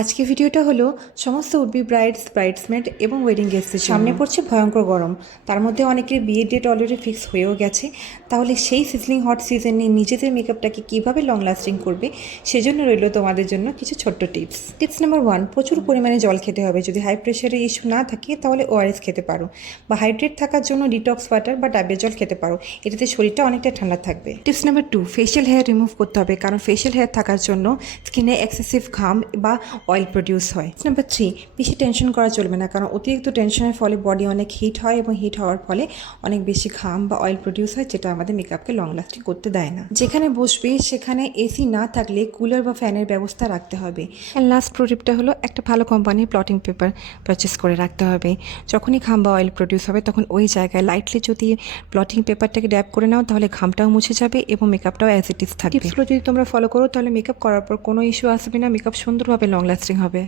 আজকে ভিডিওটা হলো সমস্ত উডবি ব্রাইডসমেড এবং ওয়েডিং গেস্টের সামনে পড়ছে ভয়ঙ্কর গরম। তার মধ্যে অনেকের বিয়ের ডেট অলরেডি ফিক্স হয়েও গেছে। তাহলে সেই সিজলিং হট সিজনে নিজেদের মেকআপটাকে কীভাবে লং লাস্টিং করবে সেজন্য রইল তোমাদের জন্য কিছু ছোট্ট টিপস নাম্বার 1, প্রচুর পরিমাণে জল খেতে হবে। যদি হাই প্রেশারের ইস্যু না থাকে তাহলে ওআরএস খেতে পারো, বা হাইড্রেট থাকার জন্য ডিটক্স ওয়াটার বা ডাবের জল খেতে পারো। এটাতে শরীরটা অনেকটা ঠান্ডা থাকবে। Tips number 2, facial hair remove করতে হবে, কারণ ফেশিয়াল হেয়ার থাকার জন্য স্কিনে এক্সেসিভ ঘাম বা অয়েল প্রডিউস হয়। নাম্বার 3, বেশি টেনশন করা চলবে না, কারণ অতিরিক্ত টেনশনের ফলে বডি অনেক হিট হয় এবং হিট হওয়ার ফলে অনেক বেশি ঘাম বা অয়েল প্রডিউস হয়, যেটা আমাদের মেকআপকে লং লাস্টিং করতে দেয় না। যেখানে বসবে সেখানে এসি না থাকলে কুলার বা ফ্যানের ব্যবস্থা রাখতে হবে। অ্যান্ড লাস্ট প্রো টিপটা হলো একটা ভালো কোম্পানির প্লটিং পেপার পারচেস করে রাখতে হবে। যখনই ঘাম বা অয়েল প্রডিউস হবে তখন ওই জায়গায় লাইটলি যদি প্লটিং পেপারটাকে ড্যাব করে নাও তাহলে ঘামটাও মুছে যাবে এবং মেকআপটাও অ্যাজ ইট ইজ থাকবে। টিপসগুলো যদি তোমরা ফলো করো তাহলে মেকআপ করার পর কোনো ইস্যু আসবে না, মেকআপ সুন্দরভাবে লং লাস্টিং হবে।